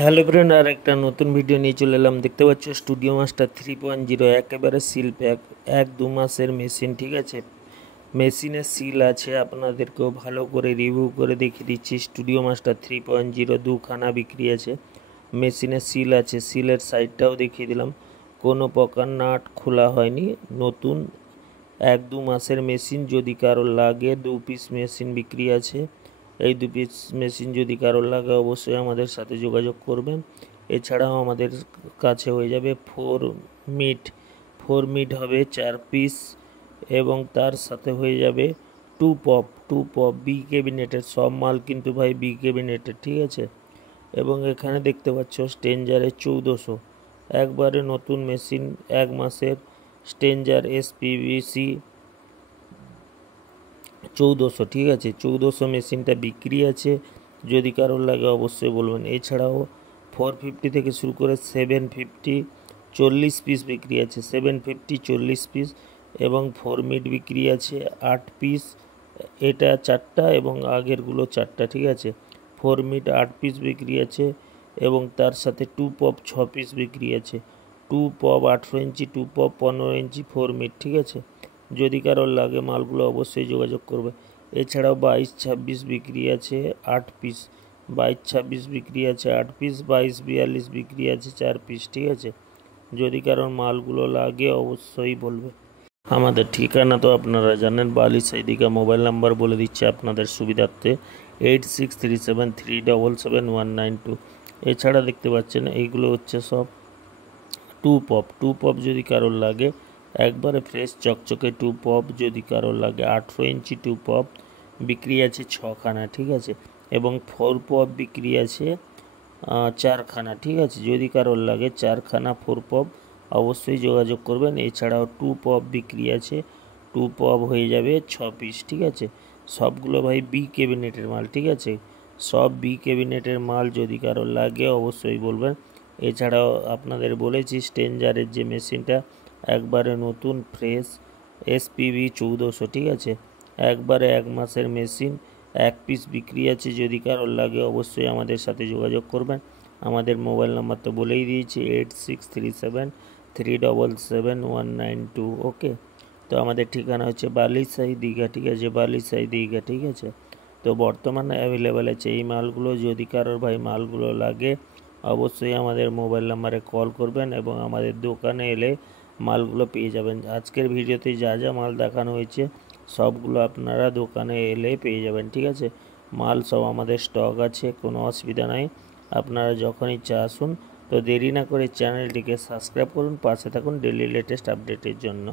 Hello friend, আর একটা নতুন video নিয়ে চলে এলাম। দেখতে পাচ্ছ স্টুডিও মাস্টার 3.0 একেবারে সিল প্যাক 1-2 মাসের মেশিন। ঠিক আছে, মেশিনের সিল আছে, আপনাদেরকেও ভালো করে রিভিউ করে দেখিয়ে দিচ্ছি। স্টুডিও মাস্টার 3.0 দুখানা বিক্রি আছে, মেশিনের সিল আছে, সিলের সাইডটাও দেখিয়ে দিলাম। কোনো প্রকার নাট খোলা হয়নি, নতুন 1-2 মাসের মেশিন। যদি কারো লাগে 2 পিস মেশিন বিক্রি আছে। এই 2 পিস মেশিন যদি কারো লাগে অবশ্যই আমাদের সাথে যোগাযোগ করবেন। এছাড়াও আমাদের কাছে হয়ে যাবে 4 মিট হবে 4 পিস, এবং তার সাথে হয়ে যাবে 2 পপ বি ক্যাবিনেটের। সব মাল কিন্তু ভাই বি ক্যাবিনেটের, ঠিক আছে। এবং এখানে দেখতে পাচ্ছ স্ট্রেঞ্জারের 1400, একবারে নতুন মেশিন, 1 মাসের স্ট্রেঞ্জার SPVC 1400। ঠিক আছে, 1400 মেশিনটা বিক্রি আছে, যদি কারোর লাগে অবশ্যই বলবেন। এছাড়াও 450 থেকে শুরু করে 750 40 পিস বিক্রি আছে, 750 40 পিস। এবং 4 মিট বিক্রি আছে 8 পিস, এটা 4টা এবং আগেরগুলো 4টা। ঠিক আছে, 4 মিট 8 পিস বিক্রি আছে, এবং তার সাথে 2 পপ 6 পিস বিক্রি আছে। 2 পপ 18 ইঞ্চি, 2 পপ 15 ইঞ্চি, 4 মিট। ঠিক আছে, যদি কারোর লাগে মালগুলো অবশ্যই যোগাযোগ করবে। এছাড়াও 22-26 বিক্রি আছে 8 পিস, 22-26 বিক্রি আছে 8 পিস, 22-42 বিক্রি আছে 4 পিস। ঠিক আছে, যদি কারোর মালগুলো লাগে অবশ্যই বলবে। আমাদের ঠিকানা তো আপনারা জানেন, বালিসাই দীঘা। মোবাইল নাম্বার বলে দিচ্ছে আপনাদের সুবিধার্থে, 8637377192। এছাড়া দেখতে পাচ্ছেন এইগুলো হচ্ছে সব 2 পপ যদি কারোর লাগে, একবারে ফ্রেশ চকচকে 2 পপ যদি কারোর লাগে। 18 ইঞ্চি 2 পপ বিক্রি আছে 6খানা। ঠিক আছে, এবং 4 পপ বিক্রি আছে 4খানা। ঠিক আছে, যদি কারোর লাগে 4খানা 4 পপ অবশ্যই যোগাযোগ করবেন। এছাড়াও 2 পপ বিক্রি আছে, 2 পপ হয়ে যাবে 6 পিস। ঠিক আছে, সবগুলো ভাই বি ক্যাবিনেটের মাল। ঠিক আছে, সব বি ক্যাবিনেটের মাল, যদি কারোর লাগে অবশ্যই বলবেন। এছাড়াও আপনাদের বলেছি স্ট্রেঞ্জারের যে মেশিনটা একবারে নতুন ফ্রেশ SPV 1400। ঠিক আছে, একবারে 1 মাসের মেশিন, 1 পিস বিক্রি আছে। যদি কারোর লাগে অবশ্যই আমাদের সাথে যোগাযোগ করবেন। আমাদের মোবাইল নাম্বার তো বলেই দিয়েছি, 8637377192। ওকে, তো আমাদের ঠিকানা হচ্ছে বালিসাই দীঘা। ঠিক আছে, বালিসাই দীঘা। ঠিক আছে, তো বর্তমানে অ্যাভেলেবেল আছে এই মালগুলো। যদি কারোর ভাই মালগুলো লাগে অবশ্যই আমাদের মোবাইল নাম্বারে কল করবেন, এবং আমাদের দোকানে এলে মালগুলো পেয়ে যাবেন। আজকের ভিডিওতে যা যা মাল দেখানো হয়েছে সবগুলো আপনারা দোকানে এলে পেয়ে যাবেন। ঠিক আছে, মাল সব আমাদের স্টক আছে, কোনো অসুবিধা নাই। আপনারা যখন ইচ্ছা আসুন। তো দেরি না করে চ্যানেলটিকে সাবস্ক্রাইব করুন, পাশে থাকুন ডেইলি লেটেস্ট আপডেটের জন্য।